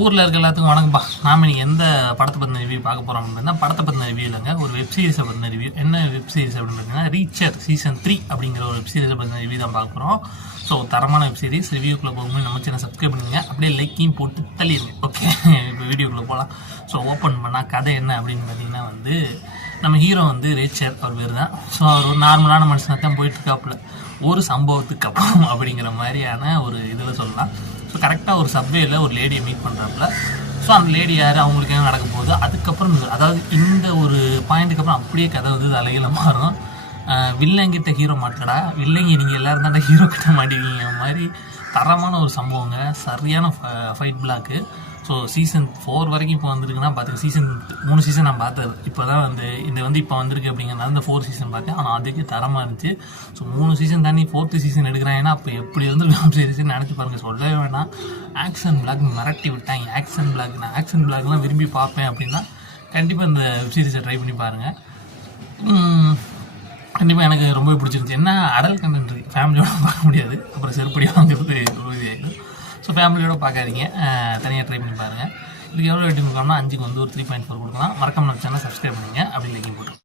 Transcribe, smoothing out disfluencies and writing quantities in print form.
ஊரில் இருக்க எல்லாத்துக்கும் வணக்கம்ப்பா. நாம் இன்னைக்கு எந்த படத்தை பற்றின ரிவ்யூ பார்க்க போகிறோம் அப்படின்னா, படத்தை பற்றின ரிவ்யூ இல்லைங்க, ஒரு வெப் சீரிஸை பற்றின ரிவ்யூ. என்ன வெப் சீரிஸ் அப்படின்னு பார்த்தீங்கன்னா, ரீச்சர் சீசன் 3 அப்படிங்கிற ஒரு வெப் சீரிஸை பற்றின ரிவ்யூ தான் பார்க்க போகிறோம். ஸோ தரமான வெப் சீரிஸ். ரிவ்யூக்குள்ளே போகும்போது நம்ம சேனல் சப்ஸ்கிரைப் பண்ணுங்க, அப்படியே லைக்கையும் போட்டு தள்ளிடுங்க. ஓகே, இப்போ வீடியோக்குள்ளே போகலாம். ஸோ ஓப்பன் பண்ணால் கதை என்ன அப்படின்னு பார்த்தீங்கன்னா நம்ம ஹீரோ ரேச்சர், அவர் பேர் தான். ஸோ அவர் ஒரு நார்மலான மனுஷனாக தான் போயிட்டுருக்காப்புல ஒரு சம்பவத்துக்கு அப்புறம் அப்படிங்கிற மாதிரியான ஒரு இதில் சொல்லலாம். ஸோ கரெக்டாக ஒரு சப்வேல ஒரு லேடியை மீட் பண்ணுறாப்புல. ஸோ அந்த லேடி யார், அவங்களுக்கு என்ன நடக்க போகுது, அதுக்கப்புறம் அதாவது இந்த ஒரு பாயிண்ட்டுக்கு அப்புறம் அப்படியே கதை தலையில் மாறும். வில்லங்கிட்ட ஹீரோ மாட்டடா, வில்லங்கி நீங்கள் எல்லோரும் தாண்டா ஹீரோ கிட்ட மாட்டிக்கிங்க மாதிரி தரமான ஒரு சம்பவங்க. சரியான ஃபைட் பிளாக்கு. ஸோ சீசன் 4 வரைக்கும் இப்போ வந்திருக்குன்னா பார்த்துக்க. சீசன் 3 சீசன் நான் பார்த்தது இப்போ தான் இப்போ வந்திருக்கு அப்படிங்கிறனால இந்த 4 சீசன் பார்த்தேன். ஆனால் அதுக்கு தரமாக இருந்துச்சு. ஸோ 3 சீசன் தாண்டி 4th சீசன் எடுக்கிறாங்கன்னா அப்போ எப்படி வெப் சீரிஸ்ன்னு நினச்சி பாருங்கள். சொல்லவே வேணாம். ஆக்ஷன் பிளாக் மிரட்டி விட்டாங்க. ஆக்ஷன் பிளாக், நான் ஆக்ஷன் பிளாக்லாம் விரும்பி பார்ப்பேன் அப்படின்னா கண்டிப்பாக இந்த வெப் சீரிஸை ட்ரை பண்ணி பாருங்கள். கண்டிப்பாக எனக்கு ரொம்பவே பிடிச்சிருந்துச்சு. என்ன அடல் கண்டென்ட் இருக்குது, ஃபேமிலியோட பார்க்க முடியாது, அப்புறம் செருப்படி வாங்குறது உறுதியாகிடும். ஸோ ஃபேமிலியோட பார்க்காதீங்க, தனியாக ட்ரை பண்ணி பாருங்கள். இதுக்கு எவ்வளோ ரேட்டிங் கொடுக்கணும்னா 5க்கு ஒரு 3.4 கொடுக்கலாம். மறக்காம நம்ம சேனல் சப்ஸ்கிரைப் பண்ணுங்கள், அப்படி லைக்கிங் போட்டு